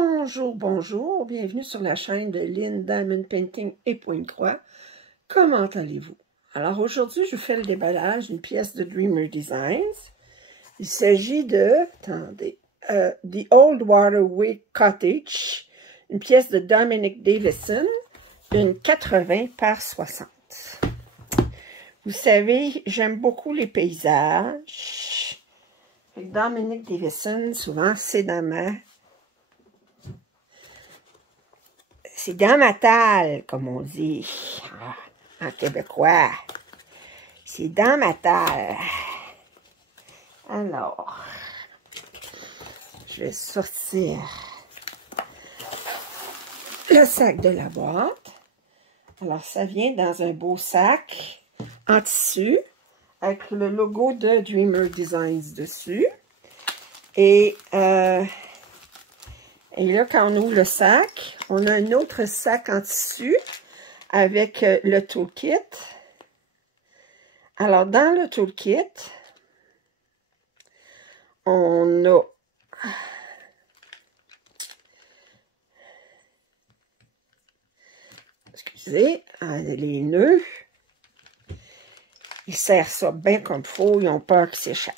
Bonjour, bonjour, bienvenue sur la chaîne de Lynn Diamond Painting et Pointe-Croix. Comment allez-vous? Alors aujourd'hui, je fais le déballage d'une pièce de Dreamer Designs. Il s'agit de, attendez, The Old Waterway Cottage, une pièce de Dominic Davison, une 80 par 60. Vous savez, j'aime beaucoup les paysages. Dominic Davison, souvent, c'est dans ma talle, comme on dit en québécois. C'est dans ma talle. Alors, je vais sortir le sac de la boîte. Alors, ça vient dans un beau sac en tissu avec le logo de Dreamer Designs dessus. Et là, quand on ouvre le sac, on a un autre sac en tissu avec le toolkit. Alors, dans le toolkit, on a excusez, les nœuds. Ils serrent ça bien comme il faut, ils ont peur qu'ils s'échappent.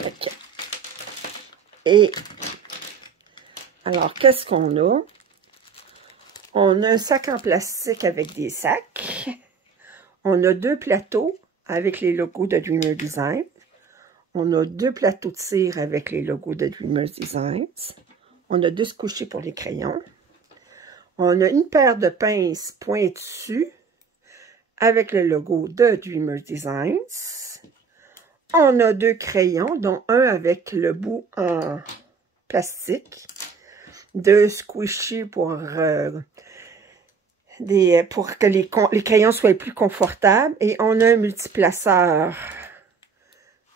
Okay. Et alors, qu'est-ce qu'on a? On a un sac en plastique avec des sacs. On a deux plateaux avec les logos de Dreamer Designs. On a deux plateaux de cire avec les logos de Dreamer Designs. On a deux couchers pour les crayons. On a une paire de pinces pointues avec le logo de Dreamer Designs. On a deux crayons, dont un avec le bout en plastique. Deux squishies pour que les crayons soient plus confortables. Et on a un multiplaceur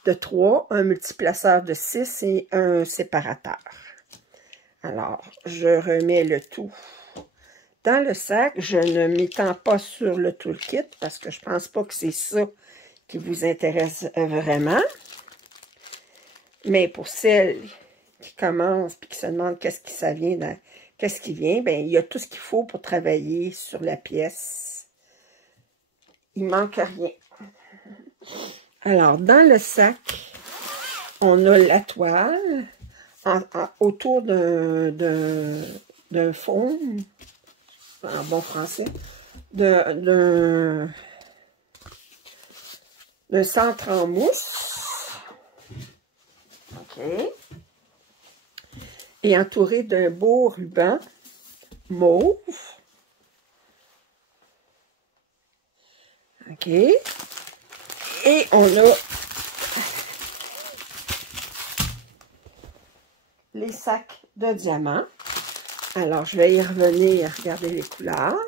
de 3, un multiplaceur de 6 et un séparateur. Alors, je remets le tout dans le sac. Je ne m'étends pas sur le toolkit parce que je pense pas que c'est ça qui vous intéresse vraiment. Mais pour celles qui commencent et qui se demandent qu'est-ce qui vient, ben il y a tout ce qu'il faut pour travailler sur la pièce. Il manque rien. Alors, dans le sac, on a la toile autour d'un fond, en bon français, d'un centre en mousse. OK. Et entouré d'un beau ruban mauve. OK. Et on a les sacs de diamants. Alors, je vais y revenir, regarder les couleurs.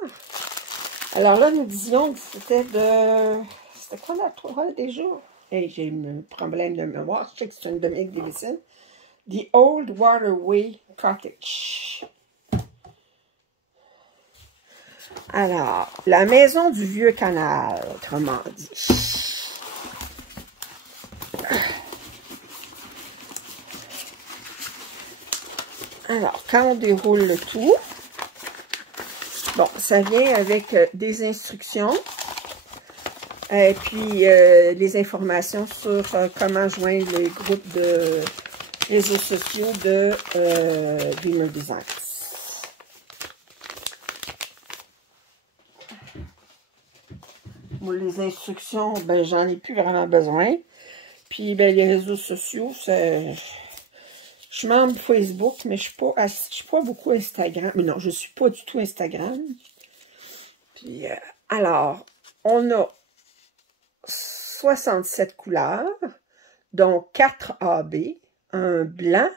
Alors là, nous disions que c'était de... C'était quoi la toile déjà? Hey, j'ai un problème de mémoire. Je sais que c'est une Dominic Davison. The Old Waterway Cottage. Alors, la maison du vieux canal, autrement dit. Alors, quand on déroule le tout, bon, ça vient avec des instructions et puis les informations sur comment joindre les groupes de réseaux sociaux de Dreamer Designs. Moi, les instructions, ben, j'en ai plus vraiment besoin. Puis, ben, les réseaux sociaux, c'est... Je suis membre Facebook, mais je suis pas beaucoup Instagram. Mais non, je suis pas du tout Instagram. Puis, alors, on a 67 couleurs, dont 4 AB, un blanc,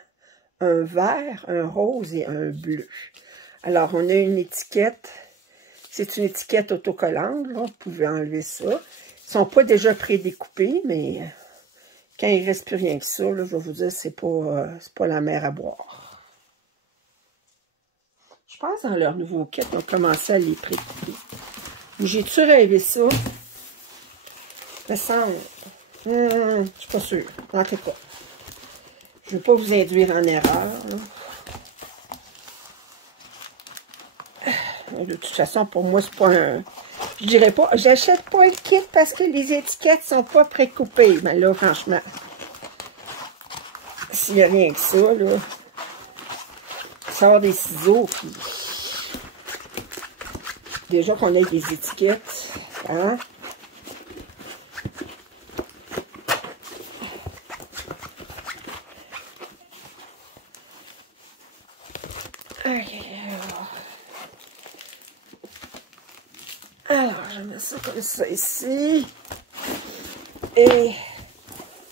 un vert, un rose et un bleu. Alors, on a une étiquette. C'est une étiquette autocollante, là. Vous pouvez enlever ça. Ils ne sont pas déjà prédécoupés, mais... Quand il ne reste plus rien que ça, là, je vais vous dire, c'est pas la mer à boire. Je pense dans leur nouveau kit, on a commencé à les précouper. J'ai-tu rêvé ça? Ça semble. Je suis pas sûre. En tout cas. Je ne veux pas vous induire en erreur. Là. De toute façon, pour moi, c'est pas un... Je dirais pas... J'achète pas le kit parce que les étiquettes sont pas précoupées. Mais là, franchement, s'il n'y a rien que ça, là, sort des ciseaux, puis... Déjà qu'on a des étiquettes, hein? Alors, je mets ça comme ça ici. Et...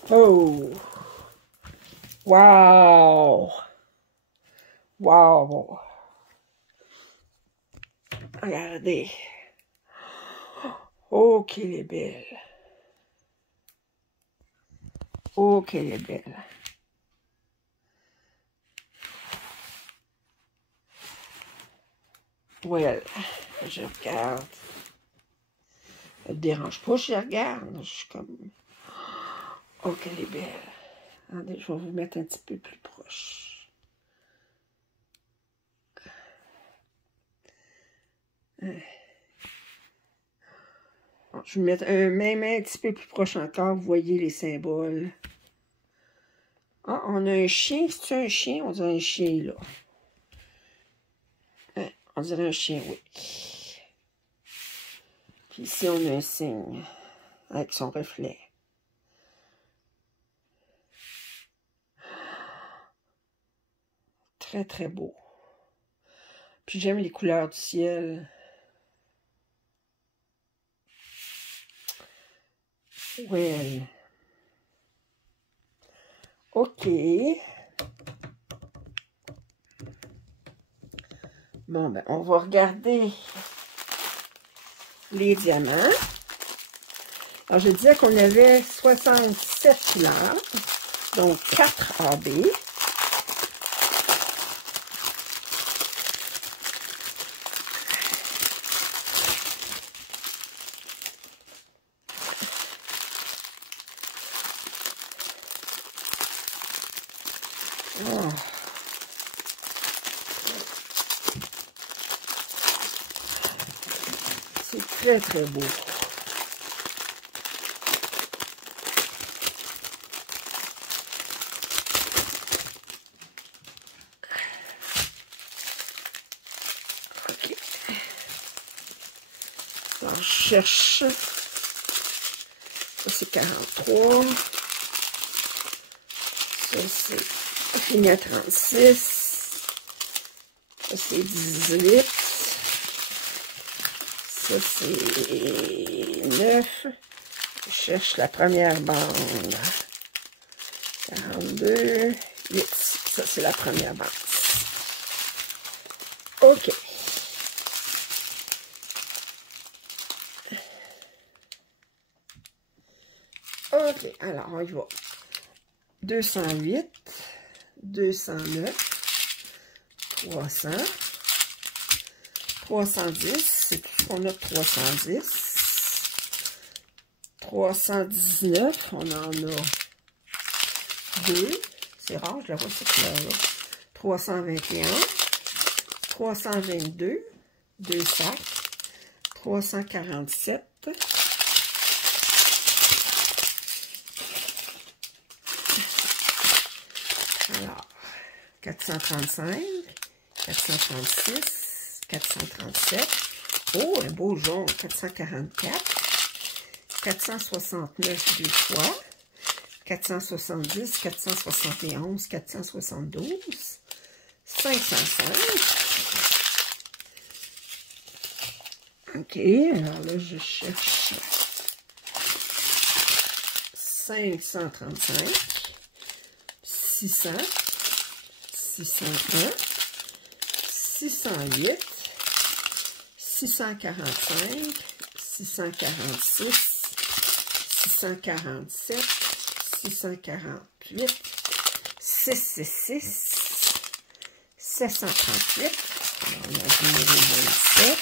Oh! Wow! Wow! Regardez. Oh, qu'elle est belle. Oh, qu'elle est belle. Voilà. Je regarde. Ça ne me dérange pas, je regarde. Je suis comme... Oh, qu'elle est belle. Attendez, je vais vous mettre un petit peu plus proche. Bon, je vais mettre même un petit peu plus proche encore. Vous voyez les symboles. Ah, on a un chien. C'est-tu un chien? On dirait un chien, là. Hein, on dirait un chien, oui. Puis ici, on a un signe avec son reflet. Très, très beau. Puis j'aime les couleurs du ciel. Ouais. OK. Bon, ben, on va regarder les diamants. Alors, je disais qu'on avait 67 couleurs, donc 4 AB. Oh. C'est très, très beau. OK. Alors, je cherche. Ça, c'est 43. Ça, c'est fini à 36. Ça, c'est 18. Ça, c'est 9. Je cherche la première bande. 42. 8. Ça, c'est la première bande. OK. OK. Alors, on y va. 208. 209. 300. 310. C'est tout ce qu'on a de 310. 319, on en a 2. C'est rare, je la vois cette couleur-là. 321. 322. 2 sacs. 347. Alors, 435. 436. 437. Oh, un beau jaune, 444, 469 deux fois, 470, 471, 472, 505. OK, alors là, je cherche 535, 600, 601, 608, 645, 646, 647, 648, 666, 738, alors on a le numéro 27,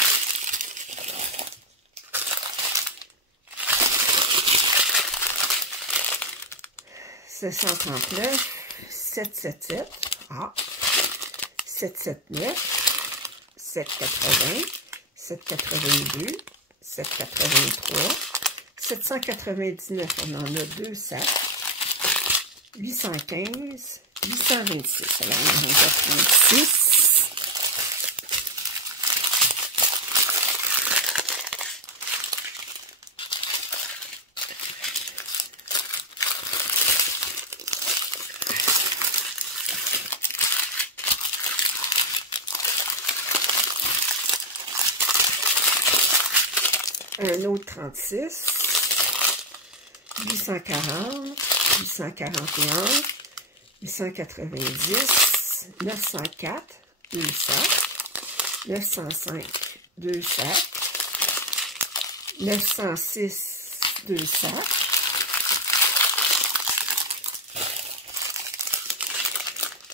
739, 777, 779, 780, 782, 783, 799, on en a 2 sacs, 815, 826. Alors, on en a 36. Un autre 36, 840, 841, 890, 904, 2 sacs, 905, 2 sacs, 906, 2 sacs,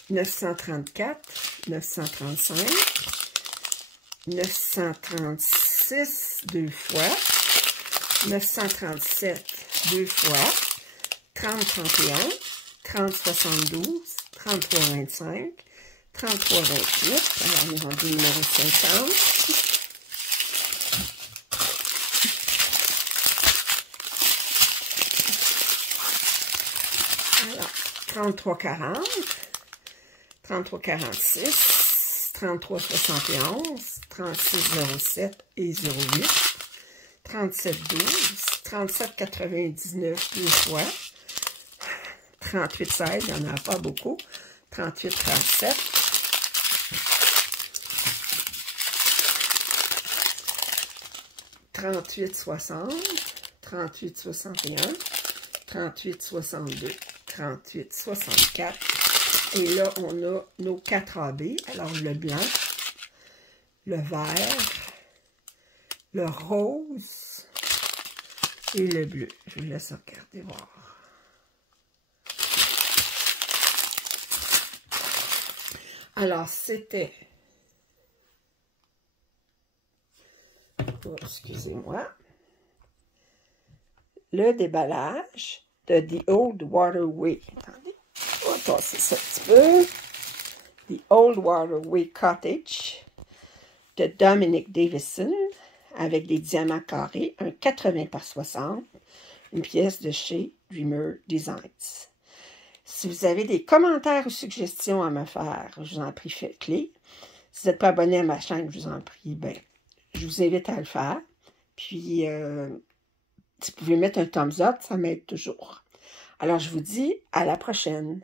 934, 935, 936, 2 fois, 937, 2 fois, 30, 31, 30, 72, 33, 25, 33, 28, alors on est rendu numéro 50. Alors, 33, 40, 33, 46, 33, 71, 36, 07 et 08, 37, 12, 37, 99, 2 fois, 38, 16, il n'y en a pas beaucoup, 38, 37, 38, 60, 38, 61, 38, 62, 38, 64, et là, on a nos 4 AB, alors le blanc, le vert, le rose et le bleu. Je vous laisse regarder voir. Alors, c'était... Oh, excusez-moi. Le déballage de The Old Waterway. Attendez. On va tasser ça un petit peu. The Old Waterway Cottage de Dominic Davison avec des diamants carrés, un 80 par 60, une pièce de chez Dreamer Designs. Si vous avez des commentaires ou suggestions à me faire, je vous en prie, faites-les. Si vous n'êtes pas abonné à ma chaîne, je vous en prie, ben, je vous invite à le faire. Puis, si vous pouvez mettre un thumbs up, ça m'aide toujours. Alors, je vous dis à la prochaine.